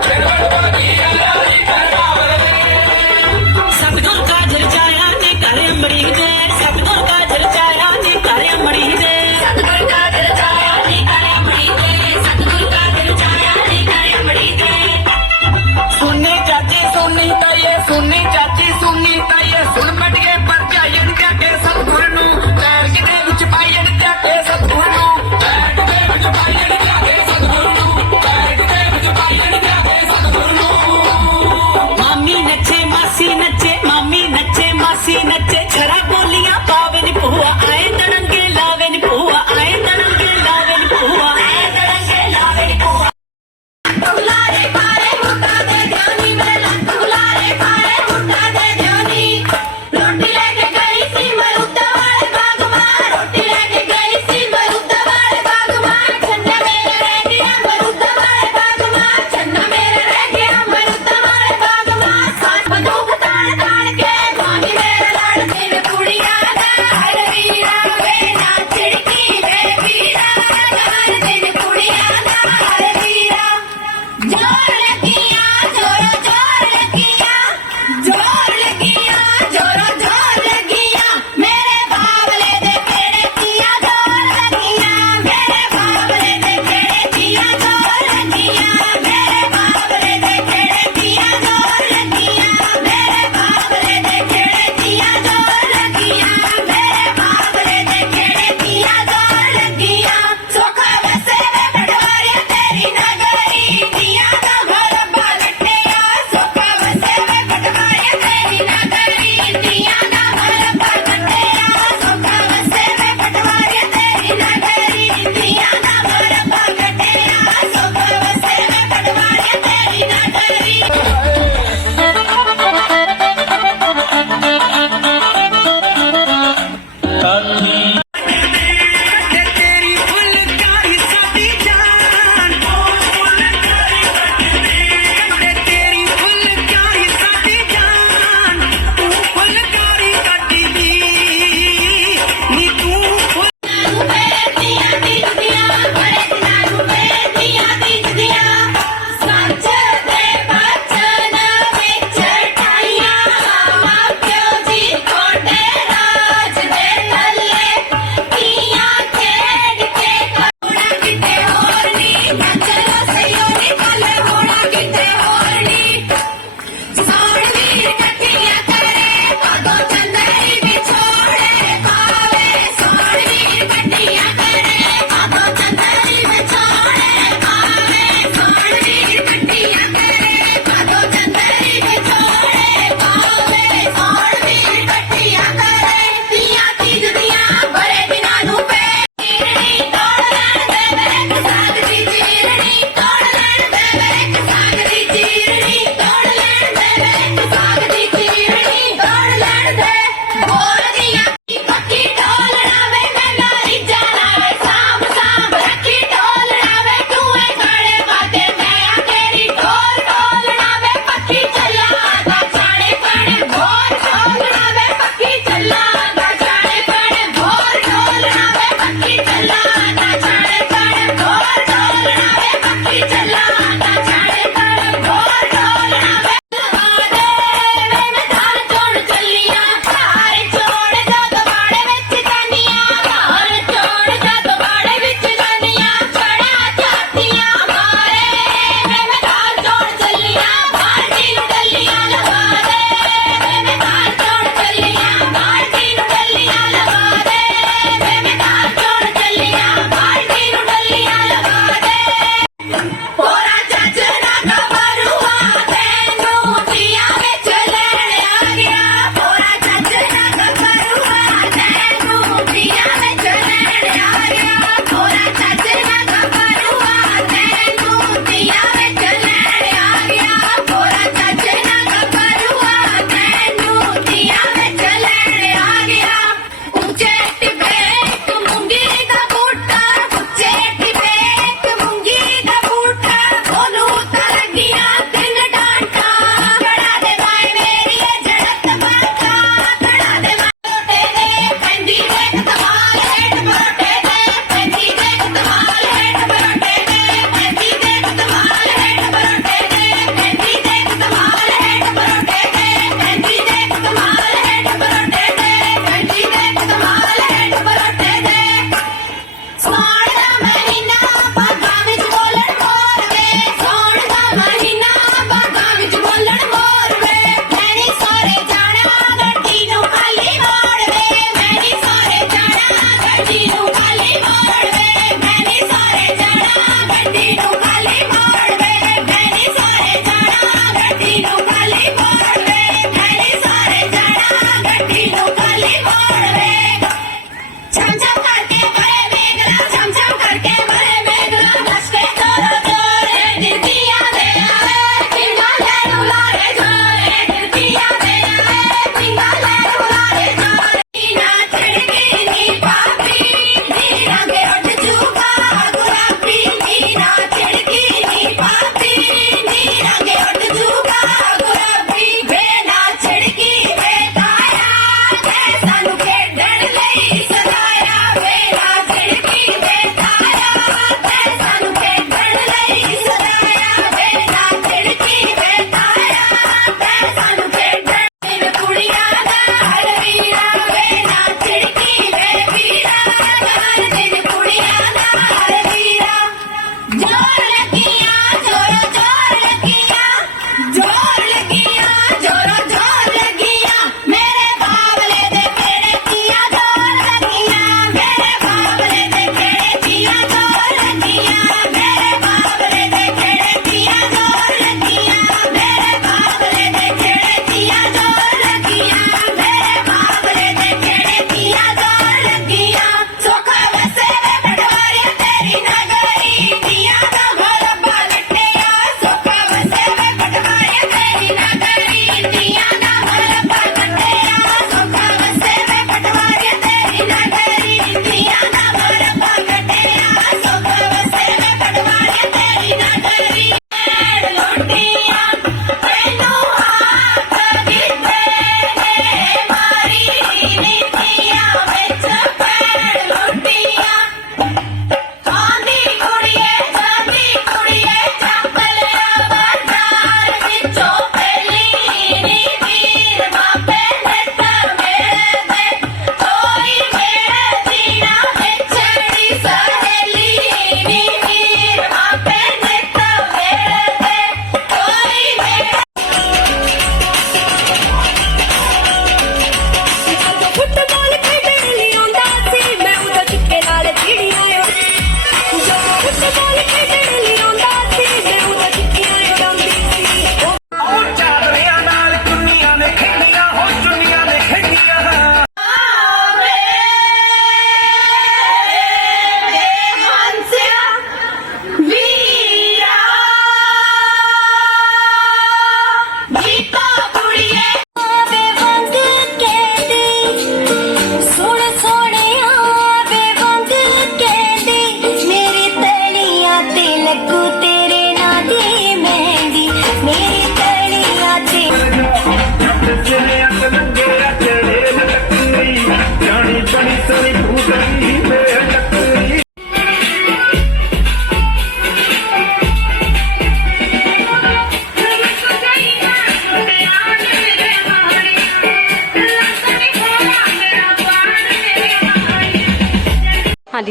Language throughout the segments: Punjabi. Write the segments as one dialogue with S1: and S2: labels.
S1: 钱都赚不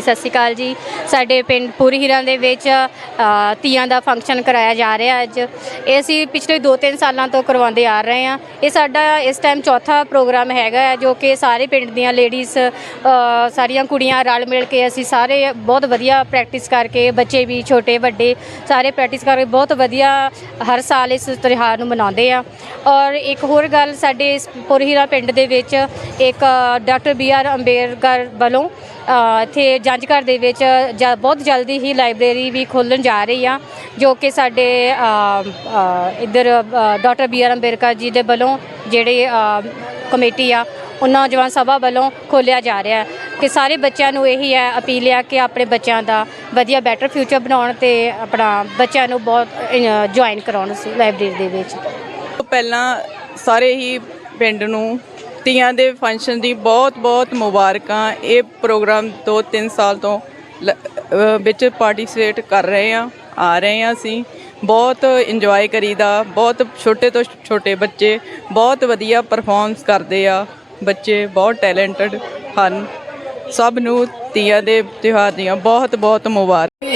S2: ਹਾਂਜੀ ਸਤਿ ਸ਼੍ਰੀ ਅਕਾਲ ਜੀ। ਸਾਡੇ ਪਿੰਡ ਪੂਰੀ ਹੀਰਾਂ ਦੇ ਵਿੱਚ ਅ, ਤੀਆਂ ਦਾ ਫੰਕਸ਼ਨ ਕਰਾਇਆ ਜਾ ਰਿਹਾ ਅੱਜ। ਇਹ ਅਸੀਂ ਪਿਛਲੇ 2-3 ਸਾਲਾਂ ਤੋਂ ਕਰਵਾਉਂਦੇ ਆ ਰਹੇ ਹਾਂ। ਇਹ ਸਾਡਾ ਇਸ ਟਾਈਮ ਚੌਥਾ ਪ੍ਰੋਗਰਾਮ ਹੈਗਾ ਹੈ, ਜੋ ਕਿ ਸਾਰੇ ਪਿੰਡ ਦੀਆਂ ਲੇਡੀਜ਼ ਸਾਰੀਆਂ ਕੁੜੀਆਂ ਰਲ ਮਿਲ ਕੇ ਅਸੀਂ ਸਾਰੇ ਬਹੁਤ ਵਧੀਆ ਪ੍ਰੈਕਟਿਸ ਕਰਕੇ ਬੱਚੇ ਵੀ ਛੋਟੇ ਵੱਡੇ ਸਾਰੇ ਪ੍ਰੈਕਟਿਸ ਕਰਕੇ ਬਹੁਤ ਵਧੀਆ ਹਰ ਸਾਲ ਇਸ ਤਿਉਹਾਰ ਨੂੰ ਮਨਾਉਂਦੇ ਆ ਔਰ ਇੱਕ ਹੋਰ ਗੱਲ ਸਾਡੇ ਇਸ ਪੂਰੀ ਹੀਰਾ ਪਿੰਡ ਦੇ ਵਿੱਚ ਇੱਕ ਡਾਕਟਰ ਬੀ ਆਰ ਅੰਬੇਡਕਰ ਵੱਲੋਂ ਇੱਥੇ ਜੰਜ ਘਰ ਦੇ ਵਿੱਚ ਜ- ਬਹੁਤ ਜਲਦੀ ਹੀ ਲਾਇਬ੍ਰੇਰੀ ਵੀ ਖੋਲ੍ਹਣ ਜਾ ਰਹੀ ਆ ਜੋ ਕਿ ਸਾਡੇ ਇੱਧਰ doctor B R Ambedkar ji ਦੇ ਵੱਲੋਂ ਜਿਹੜੇ ਕਮੇਟੀ ਆ ਉਹ ਨੌਜਵਾਨ ਸਭਾ ਵੱਲੋਂ ਖੋਲ੍ਹਿਆ ਜਾ ਰਿਹਾ ਹੈ। ਕਿ ਸਾਰੇ ਬੱਚਿਆਂ ਨੂੰ ਇਹੀ ਹੈ, ਅਪੀਲ ਹੈ ਕਿ ਆਪਣੇ ਬੱਚਿਆਂ ਦਾ ਵਧੀਆ, ਬੈਟਰ ਫਿਊਚਰ ਬਣਾਉਣ ਤੇ ਆਪਣਾ ਬੱਚਿਆਂ ਨੂੰ ਬਹੁਤ ਜੁਆਇਨ ਕਰਾਉਣ ਉਸ ਲਾਇਬ੍ਰੇਰੀ ਦੇ ਵਿੱਚ।
S3: ਤੋਂ ਪਹਿਲਾਂ ਸਾਰੇ ਹੀ ਪਿੰਡ ਨੂੰ ਤੀਆਂ ਦੇ ਫੰਕਸ਼ਨ ਦੀ ਬਹੁਤ-ਬਹੁਤ ਮੁਬਾਰਕਾਂ। ਇਹ ਪ੍ਰੋਗਰਾਮ 2-3 ਸਾਲ ਤੋਂ ਲ- ਵਿੱਚ ਪਾਰਟਿਸਿਪੇਟ ਕਰ ਰਹੇ ਆ ਆ ਰਹੇ ਆ ਅਸੀਂ। ਬਹੁਤ ਇੰਜੋਏ ਕਰੀਦਾ। ਬਹੁਤ ਛੋਟੇ ਤੋਂ ਛੋਟੇ ਬੱਚੇ ਬਹੁਤ ਵਧੀਆ ਪਰਫਾਰਮਸ ਕਰਦੇ ਆ। ਬੱਚੇ ਬਹੁਤ ਟੈਲੈਂਟਡ ਹਨ। ਸਭ ਨੂੰ ਤੀਆਂ ਦੇ ਤਿਉਹਾਰ ਦੀਆਂ ਬਹੁਤ-ਬਹੁਤ ਮੁਬਾਰਕਾਂ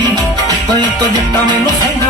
S4: ਕਰਦਾਏਗੀ ਉੱਤੋਂ ਉੱਤੋਂ ਜੱਟਾਂ ਮੈਨੂੰ ਸੰਗ